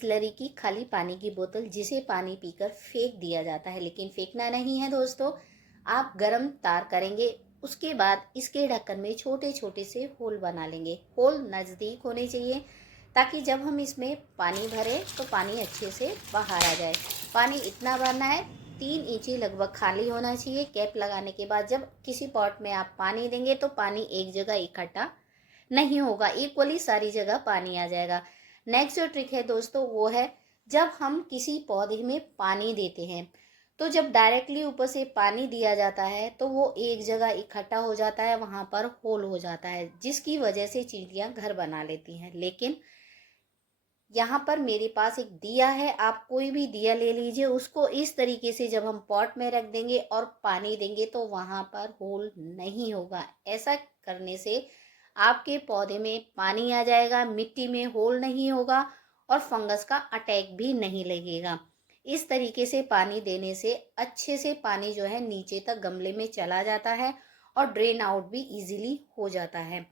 बिसलरी की खाली पानी की बोतल जिसे पानी पीकर फेंक दिया जाता है, लेकिन फेंकना नहीं है दोस्तों। आप गरम तार करेंगे, उसके बाद इसके ढक्कन में छोटे छोटे से होल बना लेंगे। होल नज़दीक होने चाहिए ताकि जब हम इसमें पानी भरें तो पानी अच्छे से बाहर आ जाए। पानी इतना भरना है, 3 इंची लगभग खाली होना चाहिए। कैप लगाने के बाद जब किसी पॉट में आप पानी देंगे तो पानी एक जगह इकट्ठा नहीं होगा, इक्वली सारी जगह पानी आ जाएगा। नेक्स्ट जो ट्रिक है दोस्तों वो है, जब हम किसी पौधे में पानी देते हैं तो जब डायरेक्टली ऊपर से पानी दिया जाता है तो वो एक जगह इकट्ठा हो जाता है, वहाँ पर होल हो जाता है, जिसकी वजह से चींटियाँ घर बना लेती हैं। लेकिन यहाँ पर मेरे पास एक दिया है, आप कोई भी दिया ले लीजिए, उसको इस तरीके से जब हम पॉट में रख देंगे और पानी देंगे तो वहाँ पर होल नहीं होगा। ऐसा करने से आपके पौधे में पानी आ जाएगा, मिट्टी में होल नहीं होगा और फंगस का अटैक भी नहीं लगेगा। इस तरीके से पानी देने से अच्छे से पानी जो है नीचे तक गमले में चला जाता है और ड्रेन आउट भी इजीली हो जाता है।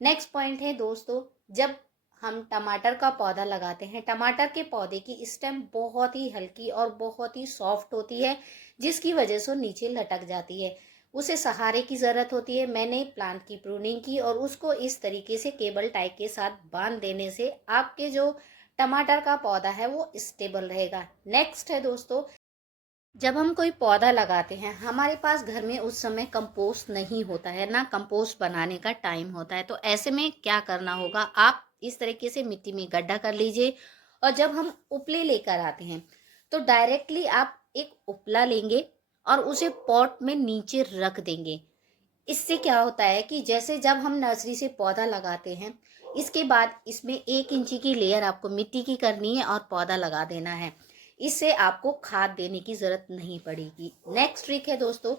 नेक्स्ट पॉइंट है दोस्तों, जब हम टमाटर का पौधा लगाते हैं, टमाटर के पौधे की स्टेम बहुत ही हल्की और बहुत ही सॉफ्ट होती है, जिसकी वजह से नीचे लटक जाती है, उसे सहारे की ज़रूरत होती है। मैंने प्लांट की प्रूनिंग की और उसको इस तरीके से केबल टाई के साथ बांध देने से आपके जो टमाटर का पौधा है वो स्टेबल रहेगा। नेक्स्ट है दोस्तों, जब हम कोई पौधा लगाते हैं, हमारे पास घर में उस समय कंपोस्ट नहीं होता है, ना कंपोस्ट बनाने का टाइम होता है, तो ऐसे में क्या करना होगा, आप इस तरीके से मिट्टी में गड्ढा कर लीजिए और जब हम उपले लेकर आते हैं तो डायरेक्टली आप एक उपला लेंगे और उसे पॉट में नीचे रख देंगे। इससे क्या होता है कि जैसे जब हम नर्सरी से पौधा लगाते हैं, इसके बाद इसमें 1 इंची की लेयर आपको मिट्टी की करनी है और पौधा लगा देना है। इससे आपको खाद देने की ज़रूरत नहीं पड़ेगी। नेक्स्ट ट्रिक है दोस्तों,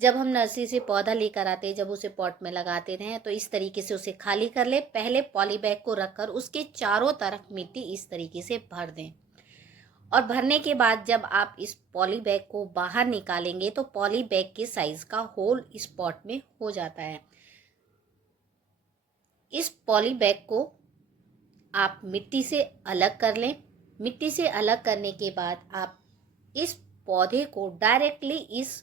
जब हम नर्सरी से पौधा लेकर आते हैं, जब उसे पॉट में लगाते हैं तो इस तरीके से उसे खाली कर ले। पहले पॉली बैग को रखकर उसके चारों तरफ मिट्टी इस तरीके से भर दें और भरने के बाद जब आप इस पॉली बैग को बाहर निकालेंगे तो पॉली बैग के साइज का होल इस पॉट में हो जाता है। इस पॉली बैग को आप मिट्टी से अलग कर लें। मिट्टी से अलग करने के बाद आप इस पौधे को डायरेक्टली इस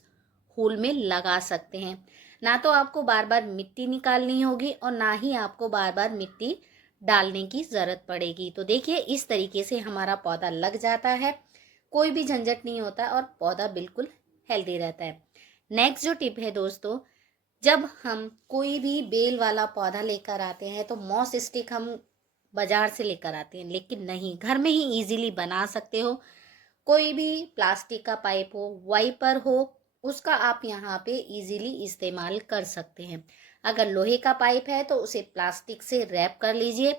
होल में लगा सकते हैं। ना तो आपको बार बार मिट्टी निकालनी होगी और ना ही आपको बार बार मिट्टी डालने की ज़रूरत पड़ेगी। तो देखिए इस तरीके से हमारा पौधा लग जाता है, कोई भी झंझट नहीं होता और पौधा बिल्कुल हेल्दी रहता है। नेक्स्ट जो टिप है दोस्तों, जब हम कोई भी बेल वाला पौधा लेकर आते हैं तो मॉस स्टिक हम बाजार से लेकर आते हैं, लेकिन नहीं, घर में ही इजीली बना सकते हो। कोई भी प्लास्टिक का पाइप हो, वाइपर हो, उसका आप यहाँ पे इजीली इस्तेमाल कर सकते हैं। अगर लोहे का पाइप है तो उसे प्लास्टिक से रैप कर लीजिए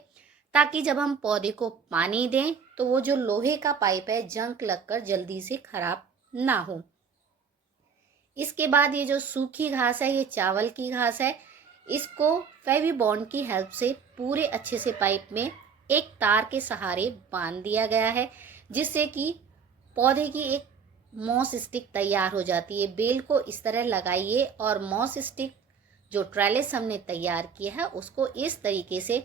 ताकि जब हम पौधे को पानी दें तो वो जो लोहे का पाइप है जंग लगकर जल्दी से खराब ना हो। इसके बाद ये जो सूखी घास है, ये चावल की घास है, इसको फेविबॉन्ड की हेल्प से पूरे अच्छे से पाइप में एक तार के सहारे बांध दिया गया है, जिससे कि पौधे की एक मॉस स्टिक तैयार हो जाती है। बेल को इस तरह लगाइए और मॉस स्टिक जो ट्रेलिस हमने तैयार किया है उसको इस तरीके से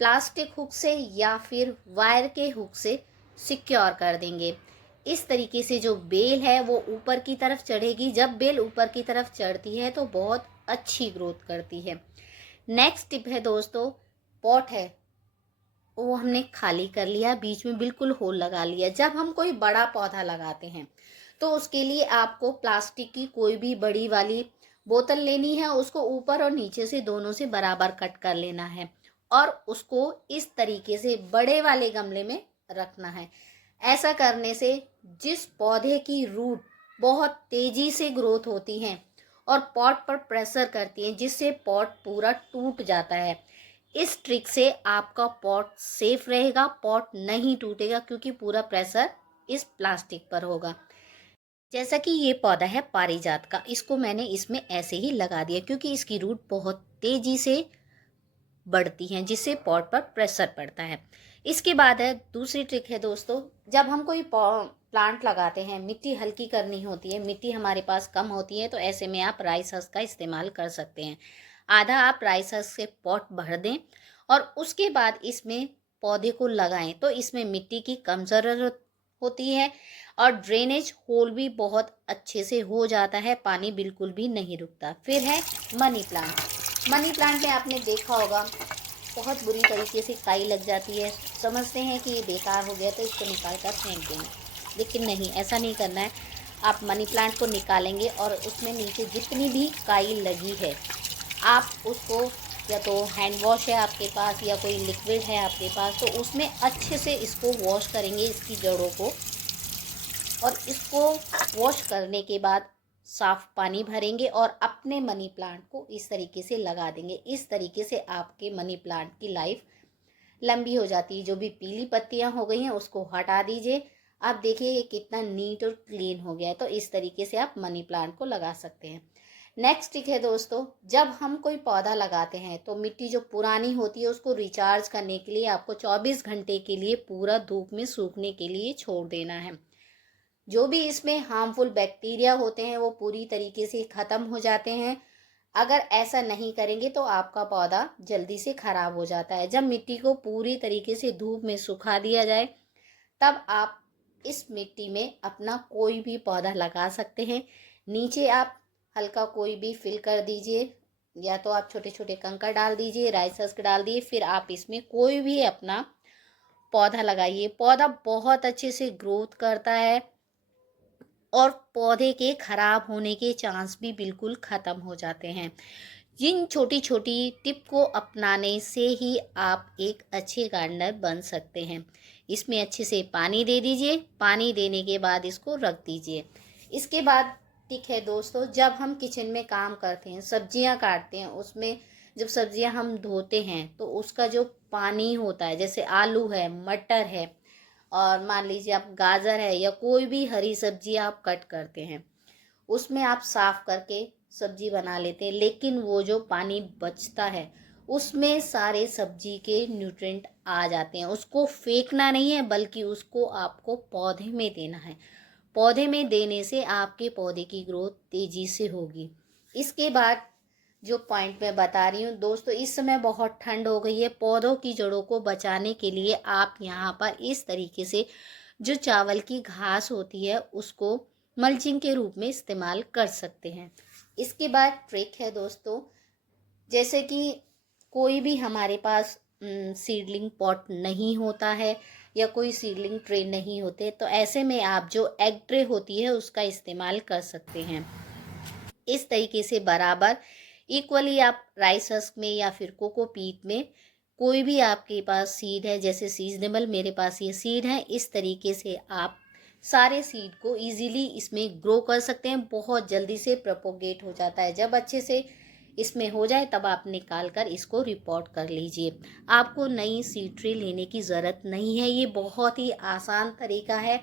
प्लास्टिक हुक से या फिर वायर के हुक से सिक्योर कर देंगे। इस तरीके से जो बेल है वो ऊपर की तरफ चढ़ेगी। जब बेल ऊपर की तरफ चढ़ती है तो बहुत अच्छी ग्रोथ करती है। नेक्स्ट टिप है दोस्तों, पॉट है वो हमने खाली कर लिया, बीच में बिल्कुल होल लगा लिया। जब हम कोई बड़ा पौधा लगाते हैं तो उसके लिए आपको प्लास्टिक की कोई भी बड़ी वाली बोतल लेनी है, उसको ऊपर और नीचे से दोनों से बराबर कट कर लेना है और उसको इस तरीके से बड़े वाले गमले में रखना है। ऐसा करने से जिस पौधे की रूट बहुत तेजी से ग्रोथ होती हैं और पॉट पर प्रेशर करती हैं, जिससे पॉट पूरा टूट जाता है। इस ट्रिक से आपका पॉट सेफ रहेगा, पॉट नहीं टूटेगा क्योंकि पूरा प्रेशर इस प्लास्टिक पर होगा। जैसा कि ये पौधा है पारिजात का, इसको मैंने इसमें ऐसे ही लगा दिया क्योंकि इसकी रूट बहुत तेजी से बढ़ती हैं, जिससे पॉट पर प्रेशर पड़ता है। इसके बाद है दूसरी ट्रिक है दोस्तों, जब हम कोई प्लांट लगाते हैं, मिट्टी हल्की करनी होती है, मिट्टी हमारे पास कम होती है, तो ऐसे में आप राइस हस्क का इस्तेमाल कर सकते हैं। आधा आप राइस हस्क से पॉट भर दें और उसके बाद इसमें पौधे को लगाएं तो इसमें मिट्टी की कम ज़रूरत होती है और ड्रेनेज होल भी बहुत अच्छे से हो जाता है, पानी बिल्कुल भी नहीं रुकता। फिर है मनी प्लांट। मनी प्लांट में आपने देखा होगा बहुत बुरी तरीके से काई लग जाती है, समझते हैं कि ये बेकार हो गया तो इसको निकाल कर फेंक देंगे, लेकिन नहीं, ऐसा नहीं करना है। आप मनी प्लांट को निकालेंगे और उसमें नीचे जितनी भी काई लगी है आप उसको, या तो हैंड वॉश है आपके पास या कोई लिक्विड है आपके पास, तो उसमें अच्छे से इसको वॉश करेंगे, इसकी जड़ों को। और इसको वॉश करने के बाद साफ़ पानी भरेंगे और अपने मनी प्लांट को इस तरीके से लगा देंगे। इस तरीके से आपके मनी प्लांट की लाइफ लंबी हो जाती है। जो भी पीली पत्तियां हो गई हैं उसको हटा दीजिए। आप देखिए ये कितना नीट और क्लीन हो गया है। तो इस तरीके से आप मनी प्लांट को लगा सकते हैं। नेक्स्ट टिप है दोस्तों, जब हम कोई पौधा लगाते हैं तो मिट्टी जो पुरानी होती है उसको रिचार्ज करने के लिए आपको 24 घंटे के लिए पूरा धूप में सूखने के लिए छोड़ देना है। जो भी इसमें हार्मफुल बैक्टीरिया होते हैं वो पूरी तरीके से ख़त्म हो जाते हैं। अगर ऐसा नहीं करेंगे तो आपका पौधा जल्दी से ख़राब हो जाता है। जब मिट्टी को पूरी तरीके से धूप में सुखा दिया जाए तब आप इस मिट्टी में अपना कोई भी पौधा लगा सकते हैं। नीचे आप हल्का कोई भी फिल कर दीजिए, या तो आप छोटे छोटे कंकड़ डाल दीजिए, राइस हस्क डाल दिए, फिर आप इसमें कोई भी अपना पौधा लगाइए। पौधा बहुत अच्छे से ग्रोथ करता है और पौधे के खराब होने के चांस भी बिल्कुल ख़त्म हो जाते हैं। जिन छोटी छोटी टिप को अपनाने से ही आप एक अच्छे गार्डनर बन सकते हैं। इसमें अच्छे से पानी दे दीजिए, पानी देने के बाद इसको रख दीजिए। इसके बाद टिक है दोस्तों, जब हम किचन में काम करते हैं, सब्जियां काटते हैं, उसमें जब सब्जियां हम धोते हैं तो उसका जो पानी होता है, जैसे आलू है, मटर है, और मान लीजिए आप गाजर है या कोई भी हरी सब्जी आप कट करते हैं, उसमें आप साफ करके सब्जी बना लेते हैं, लेकिन वो जो पानी बचता है उसमें सारे सब्जी के न्यूट्रिएंट आ जाते हैं। उसको फेंकना नहीं है बल्कि उसको आपको पौधे में देना है। पौधे में देने से आपके पौधे की ग्रोथ तेजी से होगी। इसके बाद जो पॉइंट मैं बता रही हूँ दोस्तों, इस समय बहुत ठंड हो गई है। पौधों की जड़ों को बचाने के लिए आप यहाँ पर इस तरीके से जो चावल की घास होती है उसको मल्चिंग के रूप में इस्तेमाल कर सकते हैं। इसके बाद ट्रिक है दोस्तों, जैसे कि कोई भी हमारे पास सीडलिंग पॉट नहीं होता है या कोई सीडलिंग ट्रे नहीं होते, तो ऐसे में आप जो एग ट्रे होती है उसका इस्तेमाल कर सकते हैं। इस तरीके से बराबर इक्वली आप राइस हस्क में या फिर कोकोपीट में कोई भी आपके पास सीड है, जैसे सीजनेबल मेरे पास ये सीड है, इस तरीके से आप सारे सीड को इजीली इसमें ग्रो कर सकते हैं। बहुत जल्दी से प्रोपोगेट हो जाता है। जब अच्छे से इसमें हो जाए तब आप निकाल कर इसको रिपोर्ट कर लीजिए। आपको नई सीड ट्रे लेने की ज़रूरत नहीं है, ये बहुत ही आसान तरीका है।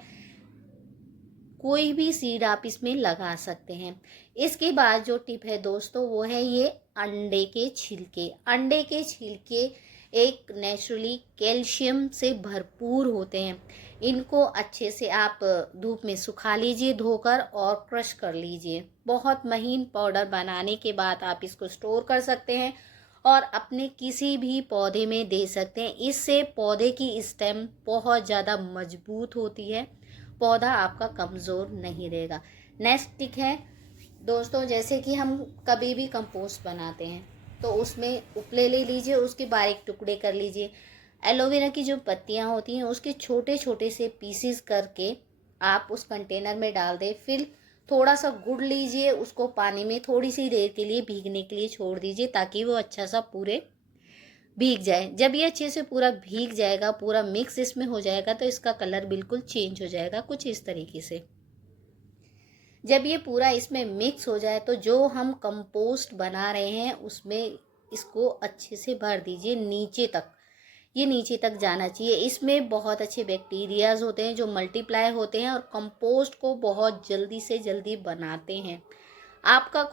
कोई भी सीड आप इसमें लगा सकते हैं। इसके बाद जो टिप है दोस्तों वो है ये अंडे के छिलके। अंडे के छिलके एक नेचुरली कैल्शियम से भरपूर होते हैं। इनको अच्छे से आप धूप में सुखा लीजिए धोकर और क्रश कर लीजिए। बहुत महीन पाउडर बनाने के बाद आप इसको स्टोर कर सकते हैं और अपने किसी भी पौधे में दे सकते हैं। इससे पौधे की स्टेम बहुत ज़्यादा मजबूत होती है, पौधा आपका कमज़ोर नहीं रहेगा। नेक्स्ट टिक है दोस्तों, जैसे कि हम कभी भी कंपोस्ट बनाते हैं तो उसमें उपले ले लीजिए, उसके बारीक टुकड़े कर लीजिए। एलोवेरा की जो पत्तियां होती हैं उसके छोटे छोटे से पीसेस करके आप उस कंटेनर में डाल दें। फिर थोड़ा सा गुड़ लीजिए, उसको पानी में थोड़ी सी देर के लिए भीगने के लिए छोड़ दीजिए ताकि वो अच्छा सा पूरे भीग जाए। जब ये अच्छे से पूरा भीग जाएगा, पूरा मिक्स इसमें हो जाएगा, तो इसका कलर बिल्कुल चेंज हो जाएगा कुछ इस तरीके से। जब ये पूरा इसमें मिक्स हो जाए तो जो हम कंपोस्ट बना रहे हैं उसमें इसको अच्छे से भर दीजिए नीचे तक। ये नीचे तक जाना चाहिए। इसमें बहुत अच्छे बैक्टीरियाज होते हैं जो मल्टीप्लाई होते हैं और कंपोस्ट को बहुत जल्दी से जल्दी बनाते हैं। आपका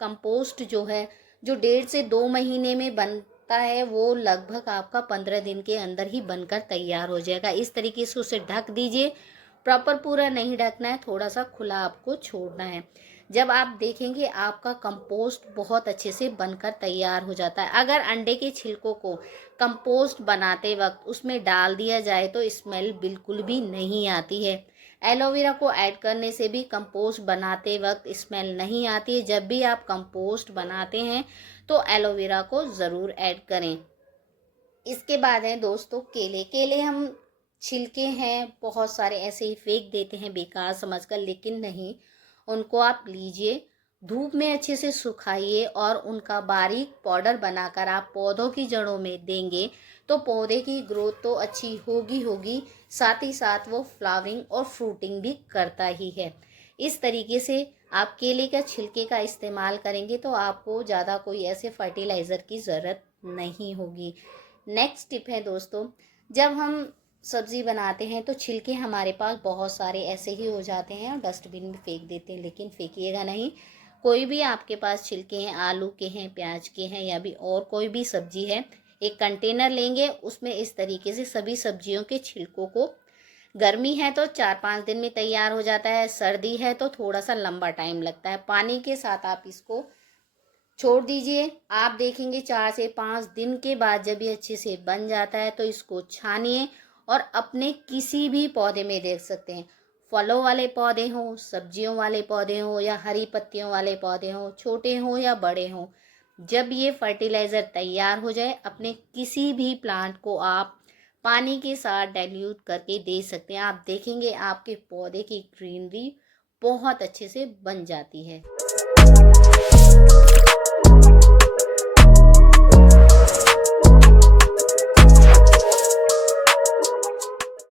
कंपोस्ट जो है, जो 1.5 से 2 महीने में बनता है, वो लगभग आपका 15 दिन के अंदर ही बनकर तैयार हो जाएगा। इस तरीके से उसे ढक दीजिए। प्रॉपर पूरा नहीं ढकना है, थोड़ा सा खुला आपको छोड़ना है। जब आप देखेंगे आपका कंपोस्ट बहुत अच्छे से बनकर तैयार हो जाता है। अगर अंडे के छिलकों को कंपोस्ट बनाते वक्त उसमें डाल दिया जाए तो स्मेल बिल्कुल भी नहीं आती है। एलोवेरा को ऐड करने से भी कंपोस्ट बनाते वक्त स्मेल नहीं आती है। जब भी आप कंपोस्ट बनाते हैं तो एलोवेरा को ज़रूर ऐड करें। इसके बाद है दोस्तों केले। केले हम छिलके हैं बहुत सारे ऐसे ही फेंक देते हैं बेकार समझकर, लेकिन नहीं, उनको आप लीजिए, धूप में अच्छे से सुखाइए और उनका बारीक पाउडर बनाकर आप पौधों की जड़ों में देंगे तो पौधे की ग्रोथ तो अच्छी होगी, साथ ही साथ वो फ्लावरिंग और फ्रूटिंग भी करता ही है। इस तरीके से आप केले का छिलके का इस्तेमाल करेंगे तो आपको ज़्यादा कोई ऐसे फर्टिलाइज़र की ज़रूरत नहीं होगी। नेक्स्ट टिप है दोस्तों, जब हम सब्ज़ी बनाते हैं तो छिलके हमारे पास बहुत सारे ऐसे ही हो जाते हैं और डस्टबिन में फेंक देते हैं, लेकिन फेंकिएगा नहीं। कोई भी आपके पास छिलके हैं, आलू के हैं, प्याज के हैं या भी और कोई भी सब्जी है, एक कंटेनर लेंगे, उसमें इस तरीके से सभी सब्जियों के छिलकों को, गर्मी है तो 4-5 दिन में तैयार हो जाता है, सर्दी है तो थोड़ा सा लंबा टाइम लगता है। पानी के साथ आप इसको छोड़ दीजिए। आप देखेंगे 4 से 5 दिन के बाद जब ये अच्छे से बन जाता है तो इसको छानिए और अपने किसी भी पौधे में देख सकते हैं। फलों वाले पौधे हों, सब्जियों वाले पौधे हों या हरी पत्तियों वाले पौधे हों, छोटे हों या बड़े हों, जब ये फर्टिलाइज़र तैयार हो जाए अपने किसी भी प्लांट को आप पानी के साथ डाइल्यूट करके दे सकते हैं। आप देखेंगे आपके पौधे की ग्रीनरी बहुत अच्छे से बन जाती है।